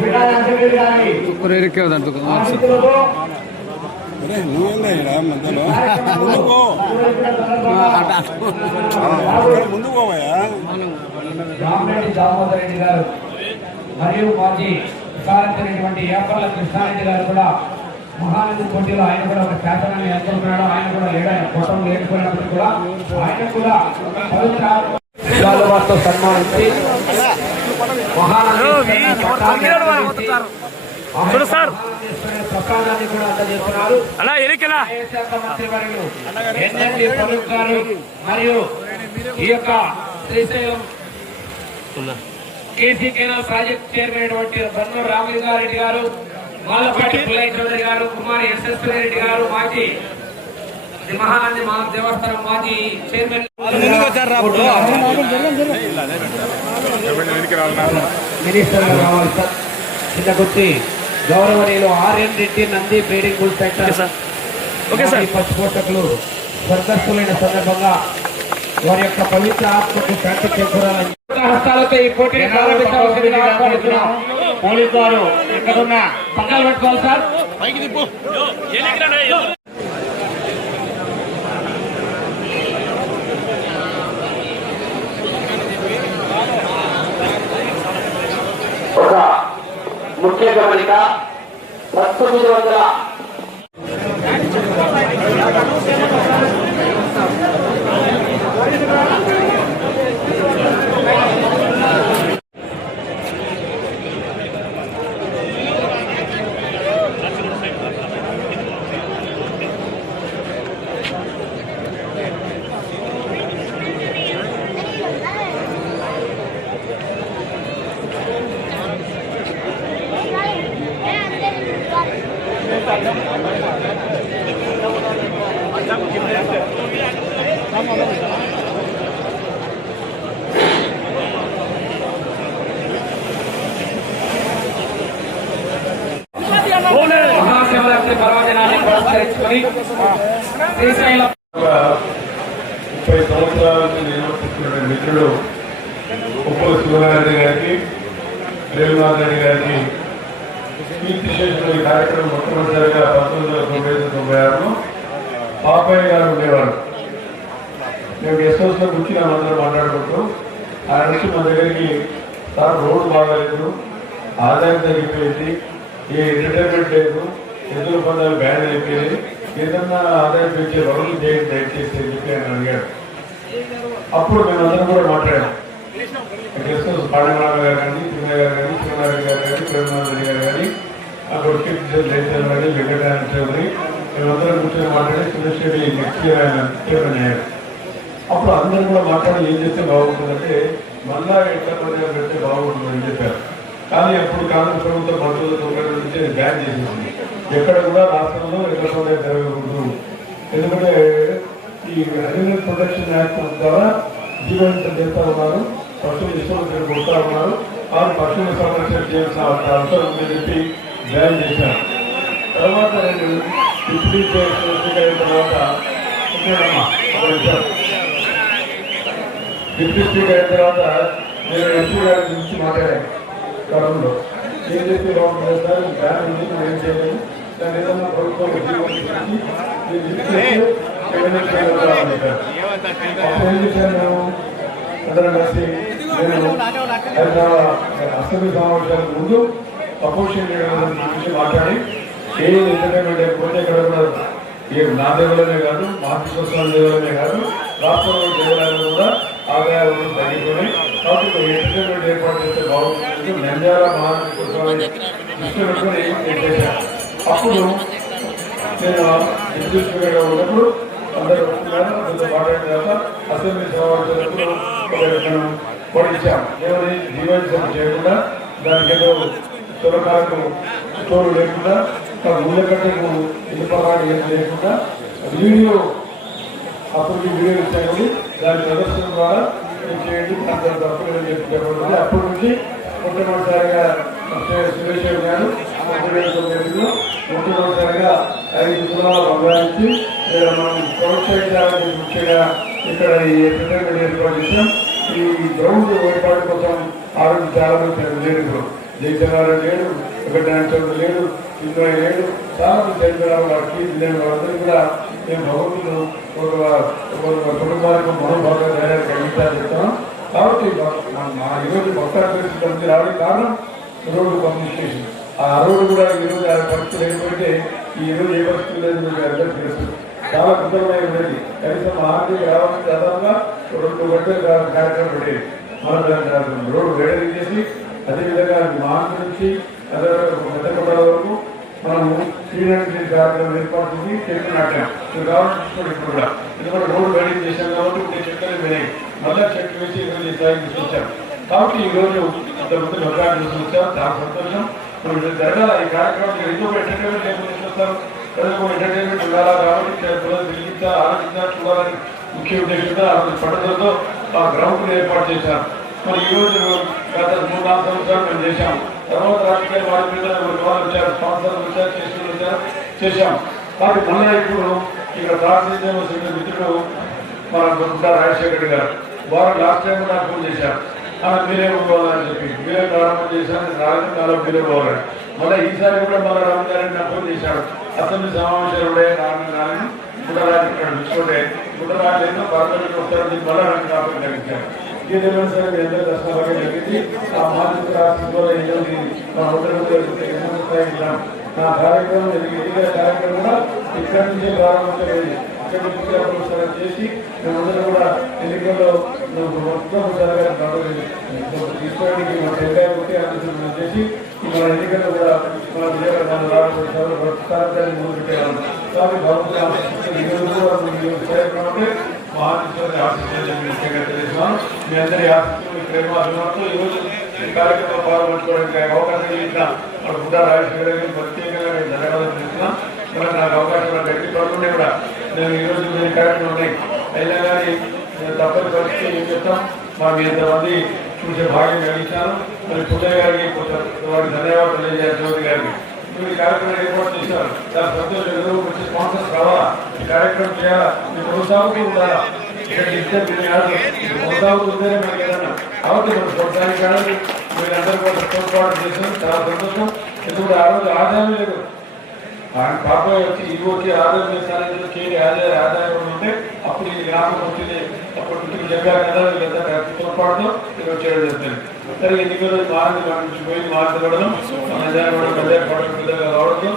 పిఠానందగిరి గారి ఆశీస్సులతో ముందు పోవయ్యా రామరెడ్డి దామోదర్ రెడ్డి గారు మరియు మాజీ సారించినటువంటి ఏపర్ల కృష్ణారెడ్డి గారు కూడా మహానది పోటీలో ఆయన కూడా ఒక శాసనాన్ని ఎన్నుకున్నాడు ఆయన కూడా లేడు ఆయన ఫోటోలు లేకపోయినప్పటికీ కూడా ఆయన కూడా పవిత్ర వారితో సన్మానించి చూడు సార్. అలా ఎరికలా మరియు ఈ యొక్క Srisailam KC canal project chairman అయినటువంటి బన్నూరు రామలింగారెడ్డి గారు మాలపాటి పుల్లయ్య చౌదరి గారు కుమారి ఎస్ఎస్పీ రెడ్డి గారు మాజీ మహానంది మహా దేవస్థానం మాజీ చైర్మన్. మినిస్టర్ రావాలి సార్ చిన్న గుర్తి గౌరవనీయులు R N Reddy Nandi breeding bull centre okay sir. మాజీ పశు పోషకులు స్వర్గస్థులైన సందర్భంగా వారి యొక్క పవిత్ర ఆత్మకు శాంతి చేకూరాలని హస్తాలతో ఈ పోటీని ప్రారంభించవలసిందిగా పోలీసు వారు ఇక్కడ ఉన్న పక్కన పెట్టుకోవాలి సార్. ఒక ముఖ్య గమనిక పంతొమ్మిది వందల ముప్పై సంవత్సరాల నుంచి నిర్వర్తిస్తున్న మిత్రుడు ఉప్పల శివనారెడ్డి గారికి రేవనాథ్ రెడ్డి గారికి కీర్తి చేసిన ఈ కార్యక్రమం మొట్టమొదటిసారిగా పంతొమ్మిది వందల తొంభై ఐదు తొంభై ఆరులో పాపయ్య గారు ఉండేవారు మేము గెస్ట్ హౌస్లో కూర్చుని అందరూ మాట్లాడుకుంటూ ఆయన వచ్చి మా దగ్గరికి సార్ రోడ్డు బాగాలేదు ఆదాయం తగ్గిపోయింది ఏ ఎంటర్టైన్మెంట్ లేదు ఎదురు పందాలు బ్యాన్ అయిపోయింది ఏదన్నా ఆదాయం పెంచే వరలు చేయండి దయచేసి అని చెప్పి ఆయన అడిగాడు అప్పుడు మేమందరం కూడా మాట్లాడాం గెస్ట్ హౌస్ పాడమరావు గారు కానీ చిన్న గారు కానీ శివనారాయణ గారు కానీ ప్రేమనాథ్ కానీ అక్కడ టీచర్ కానీ వెంకటనారాయణ చౌదరి మేమందరం కూర్చొని మాట్లాడి సురేశ్వరి నెక్స్ట్ ఇయర్ ఆయన చైర్మన్ అయ్యారు అప్పుడు అందరూ కూడా మాట్లాడి ఏం చేస్తే బాగుంటుందంటే మళ్ళా ఎట్లా పెడితే బాగుంటుందని చెప్పారు. కానీ అప్పుడు కాంగ్రెస్ ప్రభుత్వం పంతొమ్మిది తొంభై నుంచి బ్యాన్ చేసింది ఎక్కడ కూడా రాష్ట్రంలో ఎక్కడ జరగకూడదు ఎందుకంటే ఈ అనిమల్ ప్రొటెక్షన్ యాక్ట్ ద్వారా జీవహింస చేస్తా ఉన్నారు పశువులు ఇష్టం కొడుతూ ఉన్నారు. వారు పశువుల సంరక్షణ చేయాల్సిన అవసరం ఉందని చెప్పి బ్యాన్ చేశాను తర్వాత నేను డిప్యూటీ చైర్మన్ అయిన తర్వాత డిప్యూటీ స్పీకర్ అయిన తర్వాత నేను ఎంపీ గారి గురించి మాట్లాడాను. గతంలో. ఏం చెప్పి బాగుంటుంది సార్ బ్యాన్ ఉంది మనం ఏం చేయలేదు. దాని ఏదన్నా ప్రభుత్వం ఉద్యోగం ఏం చేశాను నేను? అందరం కలిసి నేను అసెంబ్లీ సమావేశాలకు ముందు అపోజిషన్ గురించి మాట్లాడి. ఏ ఎంటర్టైన్మెంట్ లేకపోతే ఇక్కడ కూడా ఈ నా దేవాలయమే కాదు మాతృస్వస్థాన దేవాలయమే కాదు రాష్ట్రంలో దేవాలయాలు కూడా ఆదాయాలను తగ్గిపోయి కాబట్టి ఎంటర్టైన్మెంట్ ఏర్పాటు చేస్తే బాగుంటుంది. నంద్యాల మహారాష్ట్ర దృష్టి పెట్టుకొని చేశాను అప్పుడు నేను డిప్యూటీ ఉన్నప్పుడు అందరూ వస్తున్నారు అందులో మాట్లాడిన తర్వాత అసెంబ్లీ సమావేశాలకు మనం పొడిచాం ఏమని? డివైస్ చేయకుండా దానికి ఏదో చురకాలకు చోటు లేకుండా ముందకట్టకు ఇనుపరాడు ఏం లేకుండా వీడియో అప్పటికి వీడియో ఇచ్చాను దాని ప్రదర్శన ద్వారా మీరు చేయండి దాంట్లో తప్పకుండా చెప్పి అప్పటి నుంచి మొట్టమొదటిసారిగా సురేష్ గారు రెండు వేల తొమ్మిదిలో మొట్టమొదటిసారిగా ఐదు తులాల బంగారించి మనం ప్రోత్సహించాలని ముఖ్యంగా ఇక్కడ ఈ ఎంటర్టైన్మెంట్ ఏర్పాటు చేసాం ఈ గ్రౌండ్ ఏర్పాటు కోసం ఆరోగ్య చాలా మంది లేడు లేడు వెంకటనారాయణ లేడు చిన్మయ్య లేడు చాలా మంది వారికి లేని వారందరూ కూడా మేము భగవంతుడు ఒక కుటుంబానికి మనోభాగం తయారు కలిగించాలని చెప్తాను కాబట్టి మా- ఈరోజు భక్తుల పరిస్థితి రావడానికి కారణం రోడ్డు కమ్యూనికేషన్ ఆ రోడ్డు కూడా ఈరోజు ఆ పరిస్థితి లేకపోతే ఈ రోజు ఏ పరిస్థితి లేదు మీకు అందరూ తెలుసు. చాలా కృతమైన ఉండేది కనీసం మా ఆర్థిక రావాలని దాదాపుగా రెండు గంటల కార్యక్రమం పెట్టేది. మనం దాన్ని రోడ్డు వేడలు చేసి అదేవిధంగా మార్చి నుంచి అదే వరకు మనము శ్రీరంగ కార్యక్రమం ఏర్పాటు చేసి చెట్లు నాటాం. ఇది ఇప్పుడు కూడా. ఎందుకంటే రోడ్డు వెయిటింగ్ చేశాం కాబట్టి ఇప్పుడు చెట్లు వినాయి మళ్ళా చెట్లు వేసి ఈరోజు ఈ తీసుకొచ్చాం. కాబట్టి ఈరోజు రోజు ఇంతకుముందు లోకాలు తీసుకొచ్చాం చాలా సంతోషం. ఇప్పుడు జరగాల ఈ కార్యక్రమం ఎందుకు ఎంటర్టైన్మెంట్ లేకుండా తీసుకొస్తారు ప్రజలకు ఎంటర్టైన్మెంట్ ఉండాలా కాబట్టి పిల్లలు తిరిగించాలి ఆలోచించాలి చూడాలని ముఖ్య ఉద్దేశంగా ఆ ఆ గ్రౌండ్ ఏర్పాటు చేశారు. మరి ఈ రోజు గత మూడు నాలుగు సంవత్సరాలు మేము చేశాం. తర్వాత రాజకీయ వారి మీద వాళ్ళు వచ్చారు స్పాన్సర్లు వచ్చారు చేసిన వచ్చారు చేశాం. కాబట్టి మళ్ళీ ఇప్పుడు ఇక్కడ ప్రార్థించే మిత్రుడు మన గుంట రాజశేఖర్ గారు. వారు లాస్ట్ టైం నాకు ఫోన్ చేశారు. ఆ, మీరే పోవాలని చెప్పి. మీరే ప్రారంభం చేశాను రాజకీయ కాలం మీరే పోవాలని. మళ్ళీ ఈసారి కూడా మళ్ళీ రామచారి నాకు ఫోన్ చేశాడు అసెంబ్లీ సమావేశాలు కూడా రాను రాను గుండరాజు ఇక్కడ చూసుకుంటే గుండరాజు ఎన్నో పర్మనెంట్ వస్తారని మళ్ళీ నాకు జ్ఞాపకం కలిగించారు. ఏదేమైనా సరే మీ అందరూ జరిగింది ఆ మానసిక రాష్ట్రంలో మా నా కార్యక్రమం కార్యక్రమం కూడా ఇక్కడి నుంచే ప్రారంభించలేదు ఇక్కడ నుంచి చేసి మేమందరం కూడా ఎన్నికల్లో మొత్తం ప్రచారంగా తీసుకోవడానికి మా టెంకాయ కొట్టి ఆలోచన చేసి మన ఎన్నికల్లో కూడా మన విజయవాడ రావడం మొదలుపెట్టాము కాబట్టి ఈ రోజు కూడా మీ అందరి ఆశిస్తున్న మీ ప్రేమ ఈ రోజు ఈ అవకాశం ఇచ్చిన మన బుడ్డ రాజశేఖర గారికి ప్రత్యేకంగా నేను ధన్యవాదాలు చెప్తున్నాను మరి నాకు అవకాశం పనులుండే కూడా నేను మీ కార్యక్రమం ఉన్నాయి అయినా కానీ నేను తప్పని పరిస్థితి ఏం చూసే భాగ్యం కలిగించాను మరి పుల్లయ్య గారికి కొంచెం ధన్యవాదాలు తెలియజేయాలి. గారికి. మీరు కార్యక్రమం ఏర్పాటు చేశారు. చాలా సంతోషం. ఎదురు వచ్చి స్పాన్సర్స్ కావాలా? ఈ కార్యక్రమం చేయాలా? మీ కొనసాగుతూ ఉండాలా? ఇక్కడ మనకి ఏదన్నా కాబట్టి మనం కొనసాగించాలని మీరందరూ కూడా తోడ్పాటు చేశారు. చాలా సంతోషం. ఎందుకంటే ఆ రోజు ఆదాయం లేదు. పాప వచ్చి ఇది వచ్చి ఆదాయం కేరి ఆదాయ ఆదాయం ఉంటే అప్పుడు ఈ గ్రామం వచ్చింది. అప్పుడు ఇంటికి చెప్పారు కదా వీళ్ళంతా పొరపాటుతో ఇక్కడ చేయడం జరుగుతుంది సరే ఎన్నికలు మారింది? మన నుంచి పోయి మార్చబడడం మన పెద్ద పడడం పెద్దగా రావడంతో